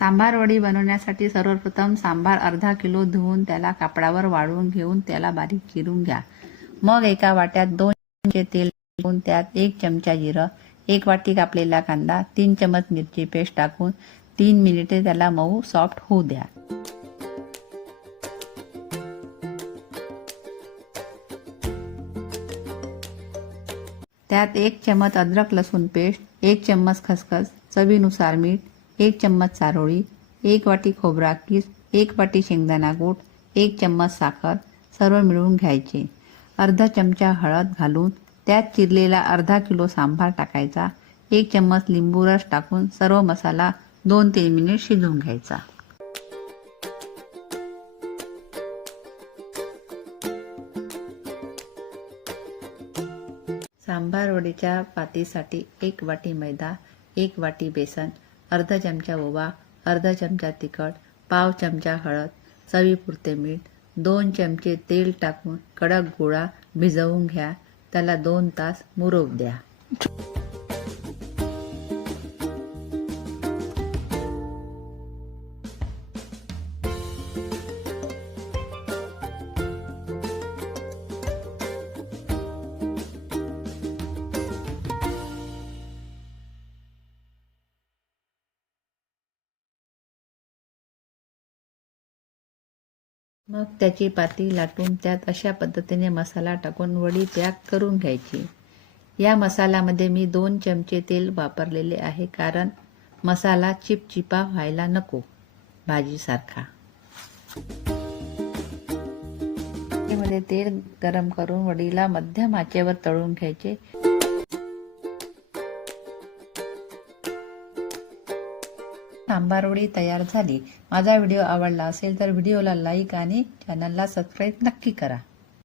सांबार वडी बनवण्यासाठी सर्वप्रथम सांबार अर्धा किलो धुवून त्याला कापडावर वाळवून घेऊन त्याला बारीक चिरून घ्या। मग एका वाट्यात 2 चमचे तेल टाकून त्यात 1 चमचा जिरं, 1 वाटी कापलेला कांदा, 3 चमच मिरची पेस्ट टाकून 3 मिनिटे त्याला मऊ सॉफ्ट होऊ द्या। त्यात 1 चमच अद्रक लसूण पेस्ट, 1 चम्मच खसखस, चवीनुसार मीठ, 1 चम्मच चारोळी, 1 वाटी खोबरा किस, 1 वाटी शेंगदाणा कूट, 1 चम्मच साखर सर्व मिळवून घ्यायचे। अर्धा चमचा हळद घालून त्यात चिरलेला अर्धा किलो सांबार टाकायचा। 1 चम्मच लिंबू रस टाकून सर्व मसाला 2-3 मिनिट शिजवून घ्यायचा। सांबार वडीच्या पातीसाठी 1 वाटी मैदा, 1 वाटी बेसन, अर्धा चमचा ओवा, अर्धा चमचा तिखट, पाव चमचा हळद, चवीपुरते मीठ, 2 चमचे तेल टाकून कडक गोळा भिजवून घ्या। त्याला 2 तास मुरवू द्या। मग त्याची पाती लाटून त्यात अशा पद्धतीने मसाला टाकून वडी पॅक करून घ्यायची। या मसाल्यामध्ये मी 2 चमचे तेल वापरलेले आहे, कारण मसाला चिपचिपा व्हायला नको भाजीसारखा। त्यामध्ये तेल गरम करून वडीला मध्यम आचेवर तळून घ्यायचे। सांबार वडी तयार झाली। माझा व्हिडिओ आवडला असेल तर व्हिडिओला लाईक आणि चॅनलला सबस्क्राईब नक्की करा।